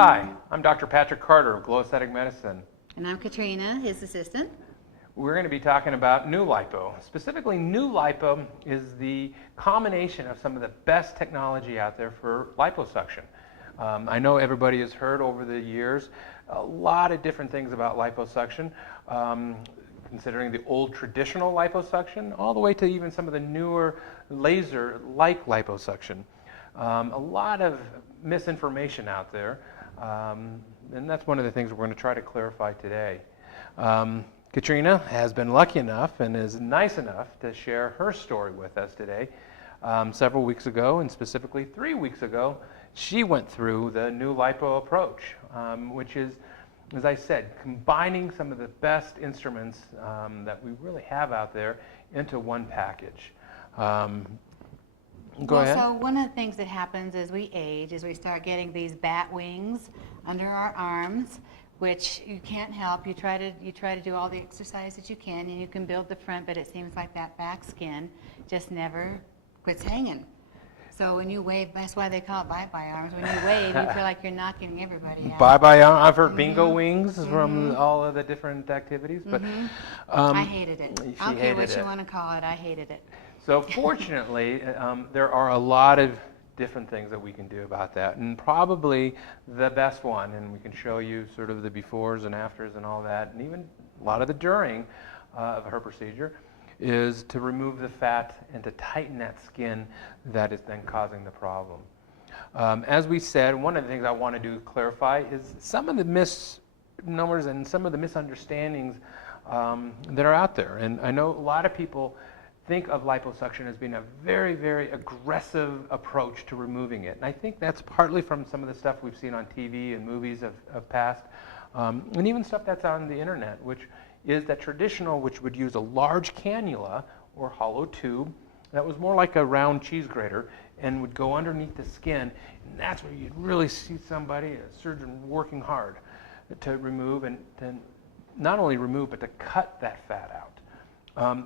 Hi, I'm Dr. Patrick Carter of Glow Aesthetic Medicine. And I'm Katrina, his assistant. We're going to be talking about new lipo. Specifically, new lipo is the combination of some of the best technology out there for liposuction. I know everybody has heard over the years a lot of different things about liposuction, considering the old traditional liposuction, all the way to even some of the newer laser-like liposuction. A lot of misinformation out there, and that's one of the things we're going to try to clarify today. Katrina has been lucky enough and is nice enough to share her story with us today. Several weeks ago, and specifically 3 weeks ago, she went through the new lipo approach, which is, as I said, combining some of the best instruments that we really have out there into one package. Go ahead. So one of the things that happens as we age is we start getting these bat wings under our arms, which you can't help. You try to do all the exercise that you can, and you can build the front, but it seems like that back skin just never quits hanging. So when you wave, that's why they call it bye-bye arms. When you wave, you feel like you're knocking everybody out. Bye-bye arms. I've heard bingo wings from all of the different activities, but I hated it. I don't care what you want to call it. I hated it. So fortunately, there are a lot of different things that we can do about that, and probably the best one, and we can show you sort of the befores and afters and all that, and even a lot of the during of her procedure, is to remove the fat and to tighten that skin that is then causing the problem. As we said, one of the things I want to do clarify is some of the misnomers and some of the misunderstandings that are out there. And I know a lot of people think of liposuction as being a very, very aggressive approach to removing it. And I think that's partly from some of the stuff we've seen on TV and movies of past, and even stuff that's on the internet, which is that traditional, which would use a large cannula or hollow tube that was more like a round cheese grater and would go underneath the skin. And that's where you'd really see somebody, a surgeon, working hard to remove and to not only remove, but to cut that fat out.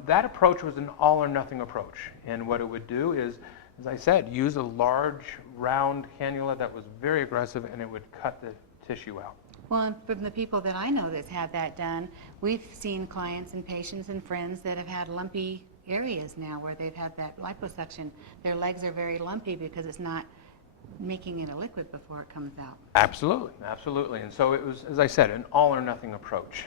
That approach was an all or nothing approach. And what it would do is, as I said, use a large round cannula that was very aggressive, and it would cut the tissue out. Well, and from the people that I know that's had that done, we've seen clients and patients and friends that have had lumpy areas now where they've had that liposuction. Their legs are very lumpy because it's not making it a liquid before it comes out. Absolutely, absolutely. And so it was, as I said, an all or nothing approach.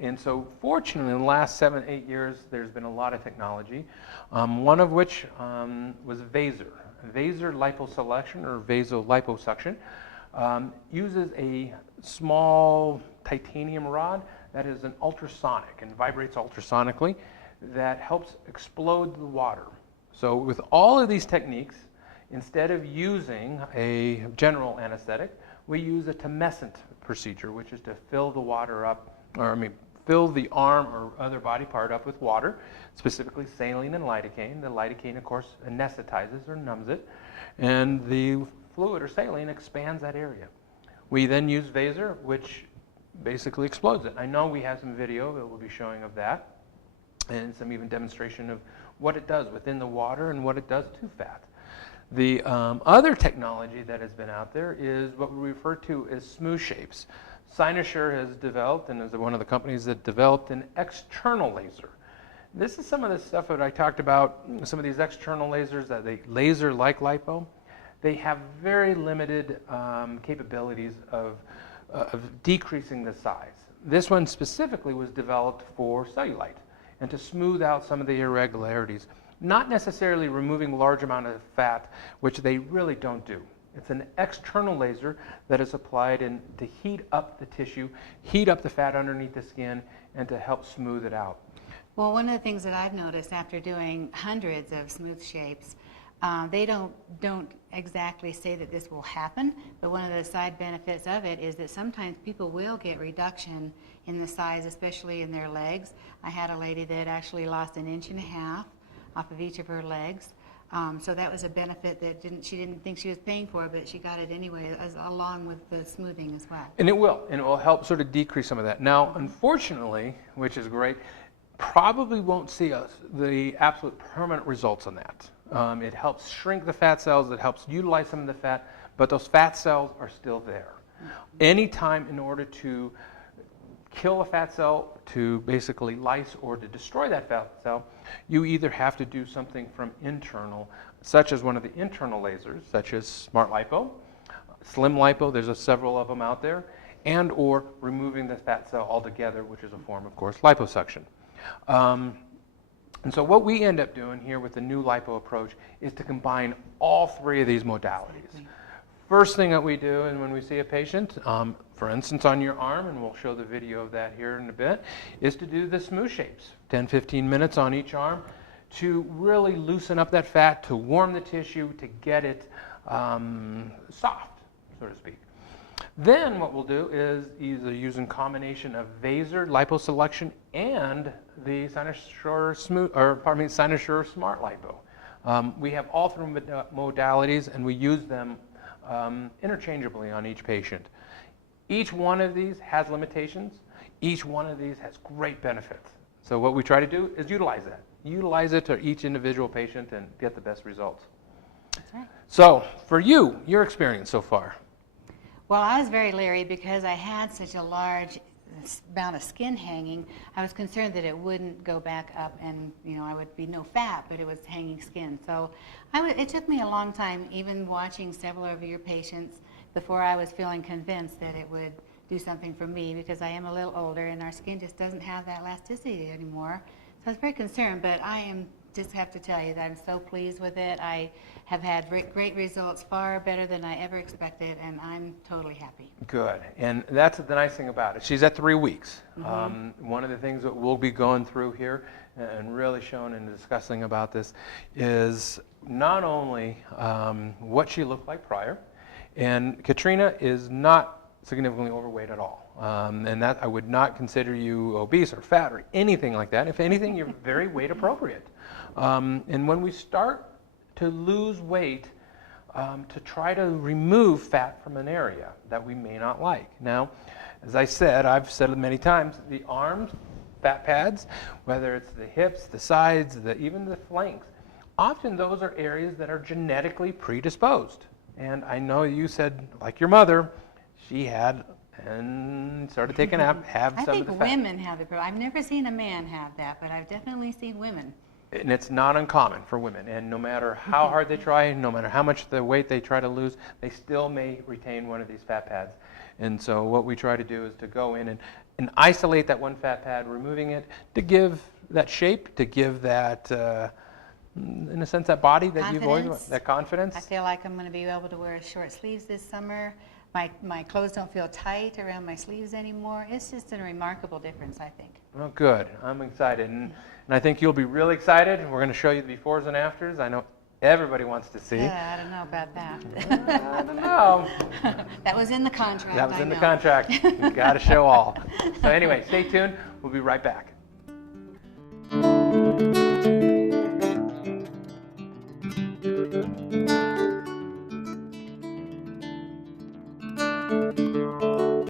And so fortunately, in the last 7-8 years, there's been a lot of technology, one of which was Vaser. Vaser liposelection, or vasoliposuction, uses a small titanium rod that is an ultrasonic and vibrates ultrasonically that helps explode the water. So with all of these techniques, instead of using a general anesthetic, we use a tumescent procedure, which is to fill the water up, fill the arm or other body part up with water, specifically saline and lidocaine. The lidocaine, of course, anesthetizes or numbs it, and the fluid or saline expands that area. We then use Vaser, which basically explodes it. I know we have some video that we'll be showing of that, and some even demonstration of what it does within the water and what it does to fat. The other technology that has been out there is what we refer to as smooth shapes. Cynosure has developed, and is one of the companies that developed, an external laser. This is some of the stuff that I talked about, some of these external lasers, that they laser like lipo. They have very limited capabilities of decreasing the size. This one specifically was developed for cellulite and to smooth out some of the irregularities, not necessarily removing a large amount of fat, which they really don't do. It's an external laser that is applied to heat up the tissue, heat up the fat underneath the skin, and to help smooth it out. Well, one of the things that I've noticed after doing hundreds of smooth shapes, they don't exactly say that this will happen, but one of the side benefits of it is that sometimes people will get reduction in the size, especially in their legs. I had a lady that actually lost 1.5 inches off of each of her legs. So that was a benefit that she didn't think she was paying for, but she got it anyway, along with the smoothing as well. And it will help sort of decrease some of that. Now, unfortunately, which is great, probably won't see the absolute permanent results on that. It helps shrink the fat cells, it helps utilize some of the fat, but those fat cells are still there. Anytime in order to kill a fat cell, to basically lyse or to destroy that fat cell, you either have to do something from internal, such as one of the internal lasers, such as Smart Lipo, Slim Lipo, there's several of them out there, and or removing the fat cell altogether, which is a form, of course, liposuction. And so what we end up doing here with the new lipo approach is to combine all three of these modalities. First thing that we do, and when we see a patient, for instance on your arm, and we'll show the video of that here in a bit, is to do the smooth shapes, 10-15 minutes on each arm, to really loosen up that fat, to warm the tissue, to get it soft, so to speak. Then what we'll do is either using combination of Vaser liposuction and the Cynosure Smart Lipo. We have all three modalities, and we use them interchangeably on each patient. Each one of these has limitations. Each one of these has great benefits. So what we try to do is utilize that. Utilize it to each individual patient and get the best results. That's right. So for you, your experience so far. Well, I was very leery because I had such a large amount of skin hanging. I was concerned that it wouldn't go back up and, I would be no fat, but it was hanging skin. So it took me a long time, even watching several of your patients, before I was feeling convinced that it would do something for me, because I am a little older and our skin just doesn't have that elasticity anymore. So I was very concerned, but just have to tell you that I'm so pleased with it. I have had great results, far better than I ever expected, and I'm totally happy. Good, and that's the nice thing about it. She's at 3 weeks. Mm-hmm. One of the things that we'll be going through here and really showing and discussing about this is not only what she looked like prior, and Katrina is not significantly overweight at all. And that I would not consider you obese or fat or anything like that. If anything, you're very weight appropriate. And when we start to lose weight, to try to remove fat from an area that we may not like. Now, as I said, I've said it many times, the arms, fat pads, whether it's the hips, the sides, even the flanks, often those are areas that are genetically predisposed. And I know you said, like your mother, she had and started taking have some of the fat. I think women have the problem. I've never seen a man have that, but I've definitely seen women. And it's not uncommon for women. And no matter how hard they try, no matter how much the weight they try to lose, they still may retain one of these fat pads. And so what we try to do is to go in and isolate that one fat pad, removing it, to give that shape, to give that, in a sense, that body that you've always wanted, that confidence. I feel like I'm going to be able to wear short sleeves this summer. My clothes don't feel tight around my sleeves anymore. It's just a remarkable difference, I think. Well, good. I'm excited. And I think you'll be really excited. We're going to show you the befores and afters. I know everybody wants to see. Yeah, I don't know about that. I don't know. That was in the contract. That was in the contract. You've got to show all. So anyway, stay tuned. We'll be right back.